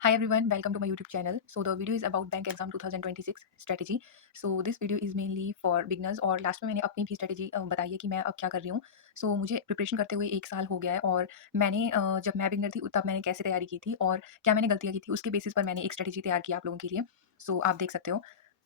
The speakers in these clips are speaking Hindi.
Hi everyone, welcome to my YouTube channel. So the video is about bank exam 2026 strategy. So this video is mainly for beginners और लास्ट में मैंने अपनी भी स्ट्रेटेजी बताई है कि मैं अब क्या कर रही हूँ. सो मुझे प्रिपरेशन करते हुए 1 साल हो गया है और मैंने जब मैं बिगिनर थी तब मैंने कैसे तैयारी की थी और क्या मैंने गलतियाँ की थी उसके बेसिस पर मैंने एक स्ट्रेटेजी तैयार की आप लोगों के लिए. सो आप देख सकते हो.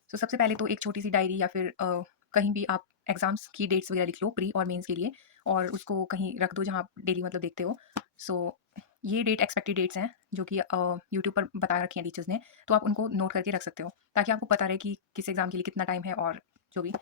सो सबसे पहले तो एक छोटी सी डायरी या फिर कहीं भी आप एग्जाम्स की डेट्स वगैरह लिख लो प्री और मेंस के लिए और उसको कहीं रख दो जहाँ आप डेली मतलब देखते हो. सो ये डेट एक्सपेक्टेड डेट्स हैं जो कि यूट्यूब पर बता रखी हैं टीचर्स ने, तो आप उनको नोट करके रख सकते हो ताकि आपको पता रहे कि किस एग्ज़ाम के लिए कितना टाइम है और जो भी.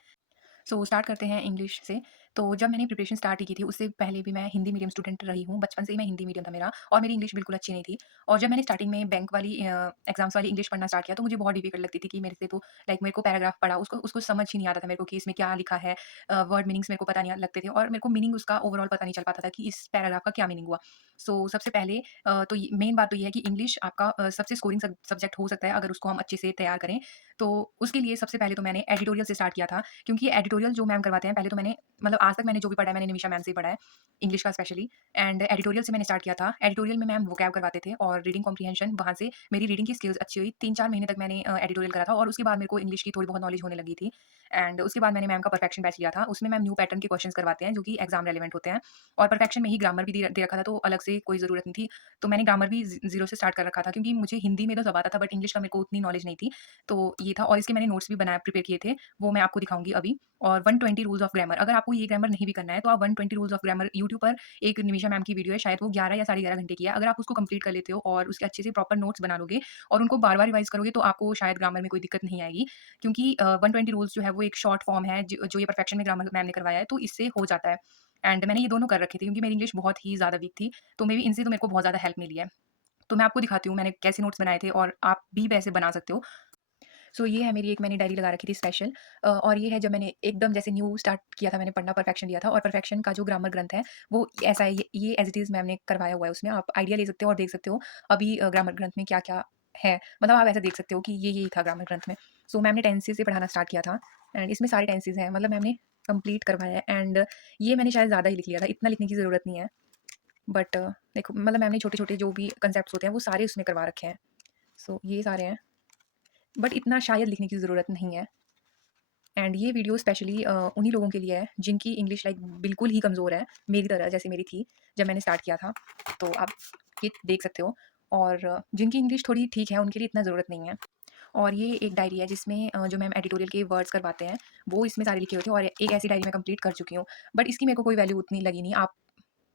सो स्टार्ट करते हैं इंग्लिश से. तो जब मैंने प्रिपरेशन स्टार्ट की थी उससे पहले भी मैं हिंदी मीडियम स्टूडेंट रही हूँ, बचपन से ही मैं हिंदी मीडियम था मेरा और मेरी इंग्लिश बिल्कुल अच्छी नहीं थी. और जब मैंने स्टार्टिंग में बैंक वाली एग्जाम्स वाली इंग्लिश पढ़ना स्टार्ट किया तो मुझे बहुत डिफिकल्ट लगती थी कि मेरे से तो लाइक मेरे को पैराग्राफ पढ़ा उसको उसको समझ ही नहीं आता था मेरे को कि इसमें क्या लिखा है. वर्ड मीनिंग्स मेरे को पता नहीं लगते थे और मेरे को मीनिंग उसका ओवरऑल पता नहीं चल पाता था कि इस पैराग्राफ का क्या मीनिंग हुआ. सो सबसे पहले तो मेन बात तो ये है कि इंग्लिश आपका सबसे स्कोरिंग सब्जेक्ट हो सकता है अगर उसको हम अच्छे से तैयार करें. तो उसके लिए सबसे पहले तो मैंने एडिटोरियल से स्टार्ट किया था क्योंकि ये एडिटोरियल जो मैम करवाते हैं पहले तो मैंने मतलब आज तक मैंने जो भी पढ़ा है मैंने निमिषा मैम से ही पढ़ा है, इंग्लिश का स्पेशली. एंड एडिटोरियल से मैंने स्टार्ट किया था. एडिटोरियल में मैम वोकैब करवाते थे और रीडिंग कॉम्प्रिहेंशन वहाँ से मेरी रीडिंग की स्किल्स अच्छी हुई. 3-4 महीने तक मैंने एडिटोरियल करा था और उसके बाद मेरे को इंग्लिश की थोड़ी बहुत नॉलेज होने लगी थी. एंड उसके बाद मैंने मैम का परफेक्शन बैच लिया था. उसमें मैम न्यू पैटर्न के क्वेश्चंस करवाते हैं जो कि एग्जाम रेलेवेंट होते हैं और परफेक्शन में ही ग्रामर भी दे रखा था तो अलग से कोई ज़रूरत नहीं थी. तो मैंने ग्रामर भी ज़ीरो से स्टार्ट कर रखा था क्योंकि मुझे हिंदी में तो सब आता था बट इंग्लिश का मेरे को उतनी नॉलेज नहीं थी. तो ये था और इसके मैंने नोट्स भी बनाए प्रिपेयर किए थे, वो मैं आपको दिखाऊँगी अभी. और 120 रूल्स ऑफ ग्रामर, अगर आपको ये ग्रामर नहीं भी करना है तो आप 120 रूल्स ऑफ ग्रामर यूट्यूब पर एक निमिषा मैम की वीडियो है, शायद वो 11 या साढ़े 11 घंटे की है. अगर आप उसको कंप्लीट कर लेते हो और उसके अच्छे से प्रॉपर नोट्स बना लोगे और उनको बार-बार रिवाइज़ करोगे तो आपको शायद ग्रामर में कोई दिक्कत नहीं आएगी. क्योंकि 120 रूल्स जो है वो एक शॉर्ट फॉर्म है जो ये परफेक्शन में ग्रामर मैम ने करवाया है, तो इससे हो जाता है. एंड मैंने ये दोनों कर रखे थे क्योंकि मेरी इंग्लिश बहुत ही ज़्यादा वीक थी, तो मे बी इनसे तो मेरे को बहुत ज़्यादा हेल्प मिली है. तो मैं आपको दिखाती हूँ मैंने कैसे नोट्स बनाए थे और आप भी वैसे बना सकते हो. सो ये है मेरी एक मैंने डायरी लगा रखी थी स्पेशल. और ये है जब मैंने एकदम जैसे न्यू स्टार्ट किया था मैंने पढ़ना परफेक्शन लिया था और परफेक्शन का जो ग्रामर ग्रंथ है वो ऐसा है ये एज़ इट इज़ मैम ने करवाया हुआ है. उसमें आप आइडिया ले सकते हो और देख सकते हो अभी ग्रामर ग्रंथ में क्या-क्या है. मतलब आप ऐसा देख सकते हो कि ये था ग्रामर ग्रंथ में. सो मैम ने टेंसेस से पढ़ाना स्टार्ट किया था एंड इसमें सारे टेंसेस हैं मतलब मैम ने कंप्लीट करवाया है. एंड ये मैंने शायद ज़्यादा ही लिख लिया था, इतना लिखने की ज़रूरत नहीं है. बट देखो मतलब मैम ने छोटे-छोटे जो भी कांसेप्ट्स होते हैं वो सारे उसमें करवा रखे हैं. सो ये सारे हैं, बट इतना शायद लिखने की ज़रूरत नहीं है. एंड ये वीडियो स्पेशली उन्हीं लोगों के लिए है जिनकी इंग्लिश लाइक बिल्कुल ही कमज़ोर है, मेरी तरह जैसे मेरी थी जब मैंने स्टार्ट किया था. तो आप ये देख सकते हो. और जिनकी इंग्लिश थोड़ी ठीक है उनके लिए इतना ज़रूरत नहीं है. और ये एक डायरी है जिसमें जो मैम एडिटोरियल के वर्ड्स करवाते हैं वो इसमें सारे लिखे हुए थे और एक ऐसी डायरी मैं कंप्लीट कर चुकी हूँ. बट इसकी मेरे को कोई वैल्यू उतनी लगी नहीं. आप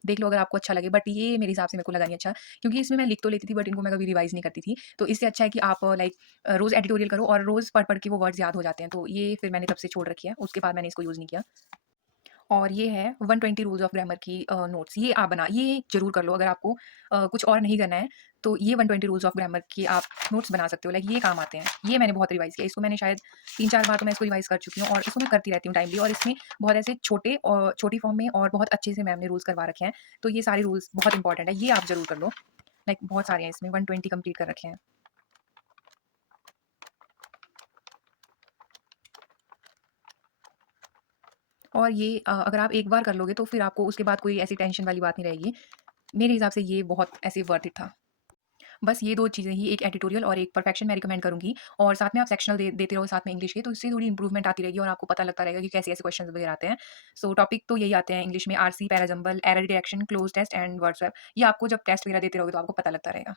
देख लो अगर आपको अच्छा लगे, बट ये मेरे हिसाब से मेरे को लगा नहीं अच्छा क्योंकि इसमें मैं लिख तो लेती थी बट इनको मैं कभी रिवाइज़ नहीं करती थी. तो इससे अच्छा है कि आप लाइक रोज़ एडिटोरियल करो और रोज़ पढ़-पढ़ के वो वर्ड्स याद हो जाते हैं. तो ये फिर मैंने तब से छोड़ रखी है. उसके बाद मैंने इसको यूज़ नहीं किया. और ये है 120 रूल्स ऑफ ग्रामर की नोट्स. ये आप ये ज़रूर कर लो अगर आपको कुछ और नहीं करना है, तो ये 120 रूल्स ऑफ ग्रामर की आप नोट्स बना सकते हो. लाइक ये काम आते हैं. ये मैंने बहुत रिवाइज़ किया. इसको मैंने शायद 3-4 बार तो मैं इसको रिवाइज़ कर चुकी हूँ और इसको मैं करती रहती हूँ टाइमली. और इसमें बहुत ऐसे छोटे और छोटी फॉर्म में और बहुत अच्छे से मैम ने रूल्स करवा रखे हैं. तो ये सारे रूल्स बहुत इंपॉर्टेंट है. ये आप ज़रूर कर लो. लाइक बहुत सारे हैं इसमें 120 कंप्लीट कर रखे हैं. और ये अगर आप एक बार कर लोगे तो फिर आपको उसके बाद कोई ऐसी टेंशन वाली बात नहीं रहेगी. मेरे हिसाब से ये बहुत ऐसे वर्थ इट था. बस ये 2 चीज़ें ही, एक एडिटोरियल और एक परफेक्शन मैं रिकमेंड करूँगी. और साथ में आप सेक्शनल देते रहो साथ में इंग्लिश के, तो इससे थोड़ी इंप्रूवमेंट आती रहेगी और आपको पता लगता रहेगा कि कैसे-कैसे क्वेश्चंस वगैरह आते हैं. सो टॉपिक तो यही आते हैं इंग्लिश में, RC, parajumble, error detection, cloze test and word swap. ये आपको जब टेस्ट वगैरह देते रहोगे तो आपको पता लगता रहेगा.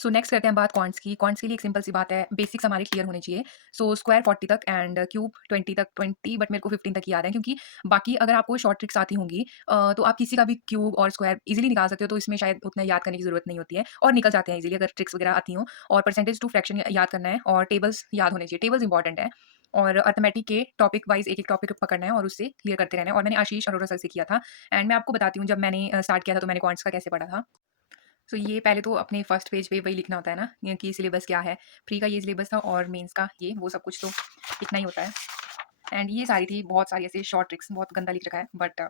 सो नेक्स्ट करते हैं बात क्वांट्स की. क्वांट्स के लिए एक सिंपल सी बात है, बेसिक्स हमारे क्लियर होने चाहिए. सो स्क्वायर 40 तक एंड क्यूब 20 तक. 20 बट मेरे को 15 तक ही याद है क्योंकि बाकी अगर आपको शॉर्ट ट्रिक्स आती होंगी तो आप किसी का भी क्यूब और स्क्वायर इजीली निकाल सकते हो. तो इसमें शायद उतना याद करने की ज़रूरत नहीं होती है और निकल जाते हैं इजीली अगर ट्रिक्स वगैरह आती हों. और परसेंटेज टू फ्रैक्शन याद करना है और टेबल्स याद होने चाहिए. टेबल्स इंपॉर्टेंट है. और अर्थमेटिक के टॉपिक वाइज़ एक-एक टॉपिक पकड़ना है और उससे क्लियर करते रहना है. और मैंने आशीष अरोड़ा सर से किया था. एंड मैं आपको बताती हूँ जब मैंने स्टार्ट किया था तो मैंने क्वांट्स का कैसे पढ़ा था. सो ये पहले तो अपने फर्स्ट पेज पे वही लिखना होता है ना कि सिलेबस क्या है. प्री का ये सिलेबस था और मेंस का ये वो सब कुछ तो लिखना ही होता है. एंड ये सारी थी बहुत सारी ऐसे शॉर्ट ट्रिक्स, बहुत गंदा लिख रखा है बट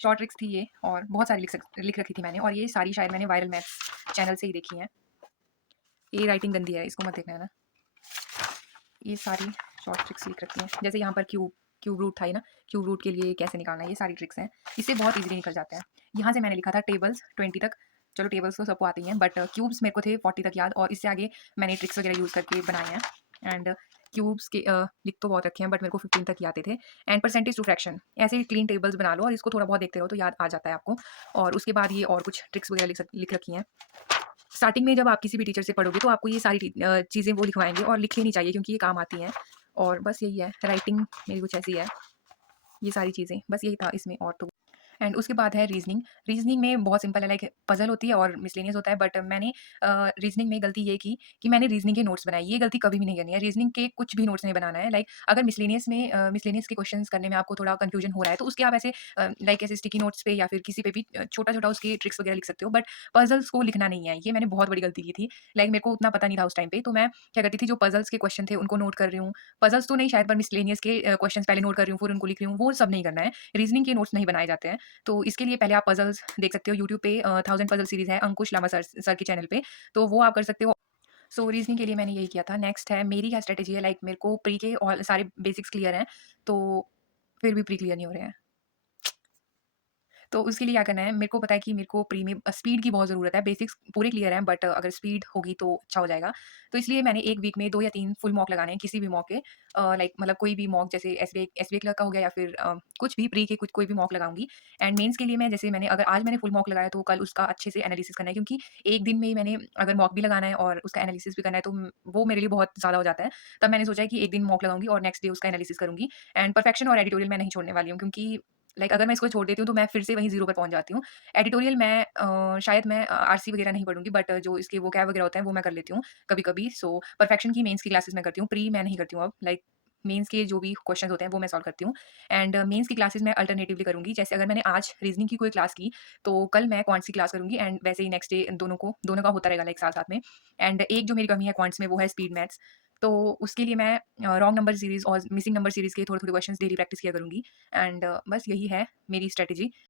शॉर्ट ट्रिक्स थी ये और बहुत सारी लिख रखी थी मैंने. और ये सारी शायद मैंने वायरल मैथ्स चैनल से ही देखी हैं. ये राइटिंग गंदी है, इसको मत देखना है ना. ये सारी शॉर्ट ट्रिक्स लिख रखी हैं. जैसे यहाँ पर क्यूब क्यूब रूट था ये ना, क्यूब रूट के लिए कैसे निकालना है, ये सारी ट्रिक्स हैं. इससे बहुत ईज़िली निकल जाता है. यहाँ से मैंने लिखा था टेबल्स 20 तक. चलो टेबल्स तो सबको आते ही हैं, बट क्यूब्स मेरे को थे 40 तक याद, और इससे आगे मैंने ट्रिक्स वगैरह यूज़ करके बनाए हैं। एंड क्यूब्स के लिख तो बहुत रखे हैं, बट मेरे को 15 तक ही आते थे। एंड परसेंटेज टू फ्रैक्शन, ऐसे ही क्लीन टेबल्स बना लो और इसको थोड़ा बहुत देखते रहो तो याद आ जाता है आपको। और उसके बाद ये और कुछ ट्रिक्स वगैरह लिख रखी हैं। स्टार्टिंग में जब आप किसी भी टीचर से पढ़ोगे तो आपको ये सारी चीज़ें वो लिखवाएँगे और लिख लेनी चाहिए क्योंकि ये काम आती हैं। और बस यही है, राइटिंग मेरी कुछ ऐसी है, ये सारी चीज़ें, बस यही था इसमें, और तो एंड उसके बाद है रीज़निंग। रीज़निंग में बहुत सिंपल है, लाइक पज़ल होती है और मिसलेनियस होता है, बट मैंने रीज़निंग में गलती ये की कि मैंने रीज़निंग के नोट्स बनाए। ये गलती कभी भी नहीं करनी है। रीज़निंग के कुछ भी नोट्स नहीं बनाना है। लाइक अगर मिसलेनियस में मिसलेनियस के क्वेश्चन्स करने में आपको थोड़ा कन्फ्यूजन हो रहा है तो उसके आप ऐसे लाइक ऐसे स्टिकी नोट्स पे या फिर किसी पे भी छोटा-छोटा उसकी ट्रिक्स वगैरह लिख सकते हो, बट पज़ल्स को लिखना नहीं है। ये मैंने बहुत बड़ी गलती की थी। लाइक मेरे को उतना पता नहीं था उस टाइम पे, तो मैं क्या करती थी, जो पज़ल्स के क्वेश्चन थे उनको नोट कर रही हूँ। पज़ल्स तो नहीं शायद, पर मिसलेनियस के क्वेश्चन्स पहले नोट कर रही हूँ, फिर उनको लिख रही हूँ, वो सब नहीं करना है। रीज़निंग के नोट्स नहीं बनाए जाते हैं। तो इसके लिए पहले आप पज़ल्स देख सकते हो यूट्यूब पे, 1000 पज़ल सीरीज़ है अंकुश लामा सर सर के चैनल पे, तो वो आप कर सकते हो। सो रीज़निंग के लिए मैंने यही किया था। नेक्स्ट है मेरी क्या स्ट्रैटेजी है, लाइक मेरे को प्री के ऑल सारे बेसिक्स क्लियर हैं, तो फिर भी प्री क्लियर नहीं हो रहे हैं। तो उसके लिए क्या करना है, मेरे को पता है कि मेरे को प्री में स्पीड की बहुत ज़रूरत है, बेसिक्स पूरे क्लियर हैं, बट अगर स्पीड होगी तो अच्छा हो जाएगा। तो इसलिए मैंने 1 वीक में 2 या 3 फुल मॉक लगाने हैं, किसी भी मॉक के, लाइक मतलब कोई भी मॉक, जैसे एसबीआई क्लर्क का हो गया या फिर कुछ भी प्री के कुछ कोई भी मॉक लगाऊँगी। एंड मेंस के लिए मैं, जैसे मैंने अगर आज मैंने फुल मॉक लगाया तो कल उसका अच्छे से एनालिसिस करना है, क्योंकि एक दिन में ही मैंने अगर मॉक भी लगाना है और उसका एनालिसिस भी करना है तो वो मेरे लिए बहुत ज़्यादा हो जाता है। तब मैंने सोचा है कि एक दिन मॉक लगाऊँगी और नेक्स्ट डे उसका एनालिसिस करूँगी। एंड परफेक्शन और एडिटोरियल मैं नहीं छोड़ने वाली हूँ, क्योंकि लाइक अगर मैं इसको छोड़ देती हूँ तो मैं फिर से वहीं ज़ीरो पर पहुँच जाती हूँ। एडिटोरियल मैं शायद मैं आरसी वगैरह नहीं पढ़ूँगी, बट जो इसके वोकैब वगैरह होते हैं वो मैं कर लेती हूँ कभी-कभी। सो परफेक्शन की मेंस की क्लासेस मैं करती हूँ, प्री मैं नहीं करती हूँ अब। लाइक मेंस के जो भी क्वेश्चंस होते हैं वो मैं सॉल्व करती हूँ। एंड मेंस की क्लासेस मैं अल्टरनेटिवली करूँगी। जैसे अगर मैंने आज रीज़निंग की कोई क्लास की, तो कल मैं क्वांट्स की क्लास करूँगी, एंड वैसे ही नेक्स्ट डे दोनों का होता रहेगा, लाइक साथ-साथ में। एंड एक जो मेरी कमी है क्वांट्स में वो है स्पीड मैथ्स। तो उसके लिए मैं रॉन्ग नंबर सीरीज़ और मिसिंग नंबर सीरीज़ के थोड़े-थोड़े क्वेश्चंस डेली प्रैक्टिस किया करूँगी। एंड बस यही है मेरी स्ट्रैटेजी।